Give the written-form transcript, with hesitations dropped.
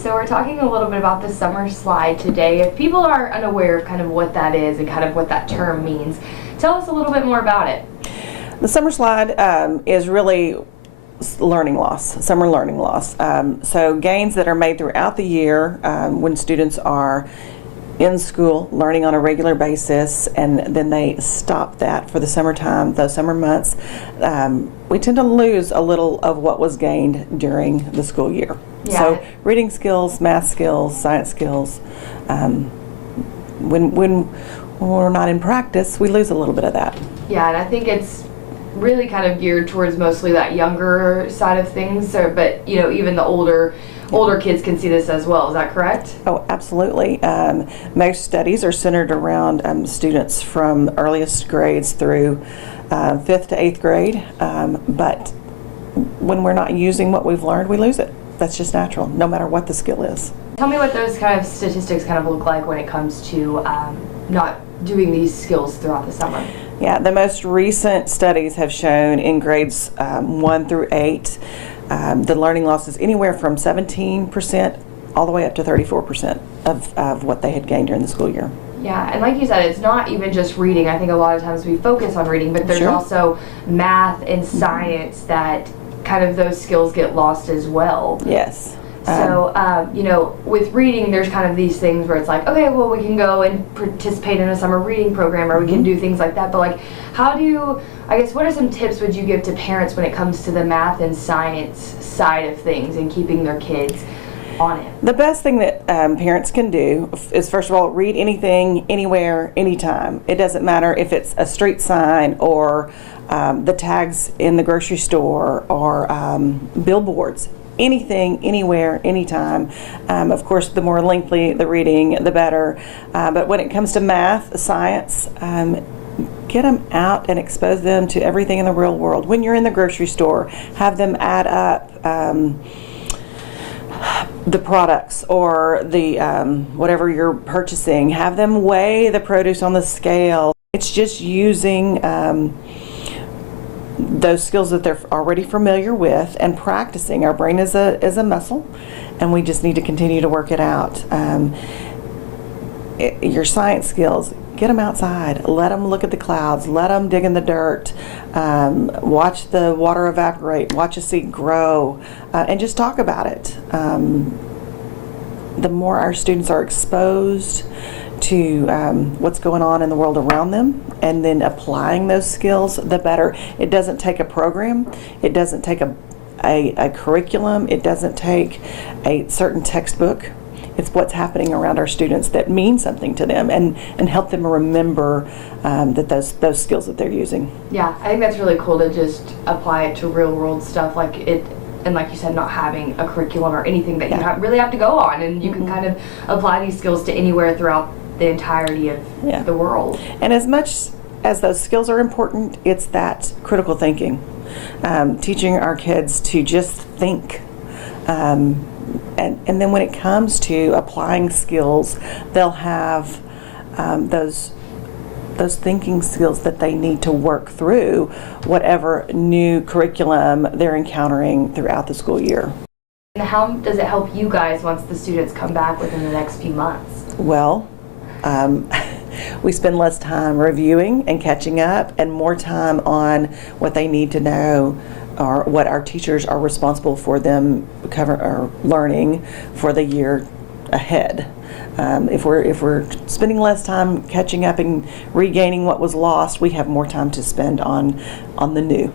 So we're talking a little bit about the summer slide today. If people are unaware of kind of what that is and kind of what that term means, tell us a little bit more about it. The summer slide is really learning loss, summer learning loss. So gains that are made throughout the year when students are in school, learning on a regular basis, and then they stop that for the summertime, those summer months. We tend to lose a little of what was gained during the school year. Yeah. So reading skills, math skills, science skills, when we're not in practice, we lose a little bit of that. Yeah, and I think it's really kind of geared towards mostly that younger side of things. So, but you know, even the older kids can see this as well. Is that correct? Oh, absolutely. Most studies are centered around students from earliest grades through 5th to 8th grade. But when we're not using what we've learned, we lose it. That's just natural, no matter what the skill is. Tell me what those kind of statistics kind of look like when it comes to not doing these skills throughout the summer. Yeah, the most recent studies have shown in grades 1 through 8, the learning loss is anywhere from 17% all the way up to 34% of what they had gained during the school year. Yeah, and like you said, it's not even just reading. I think a lot of times we focus on reading, but there's Sure. also math and science that kind of those skills get lost as well. Yes. So, you know, with reading, there's kind of these things where it's like, okay, well, we can go and participate in a summer reading program, or we can do things like that. But, like, what are some tips would you give to parents when it comes to the math and science side of things and keeping their kids on it? The best thing that parents can do is, first of all, read anything, anywhere, anytime. It doesn't matter if it's a street sign or the tags in the grocery store or billboards. Anything, anywhere, anytime. Of course, the more lengthy the reading, the better. But when it comes to math, science, get them out and expose them to everything in the real world. When you're in the grocery store, have them add up the products or the whatever you're purchasing. Have them weigh the produce on the scale. It's just using those skills that they're already familiar with and practicing. Our brain is a muscle, and we just need to continue to work it out. Your science skills, get them outside. Let them look at the clouds. Let them dig in the dirt. Watch the water evaporate. Watch a seed grow, and just talk about it. The more our students are exposed to what's going on in the world around them and then applying those skills, the better. It doesn't take a program. It doesn't take a curriculum. It doesn't take a certain textbook. It's what's happening around our students that means something to them and help them remember that those skills that they're using. Yeah, I think that's really cool to just apply it to real world stuff like it. And like you said, not having a curriculum or anything that you really have to go on, and you can kind of apply these skills to anywhere throughout the entirety of the world. And as much as those skills are important, it's that critical thinking. Teaching our kids to just think. And then when it comes to applying skills, they'll have those thinking skills that they need to work through whatever new curriculum they're encountering throughout the school year. And how does it help you guys once the students come back within the next few months? Well, we spend less time reviewing and catching up and more time on what they need to know or what our teachers are responsible for them learning for the year ahead. If we're spending less time catching up and regaining what was lost, we have more time to spend on the new.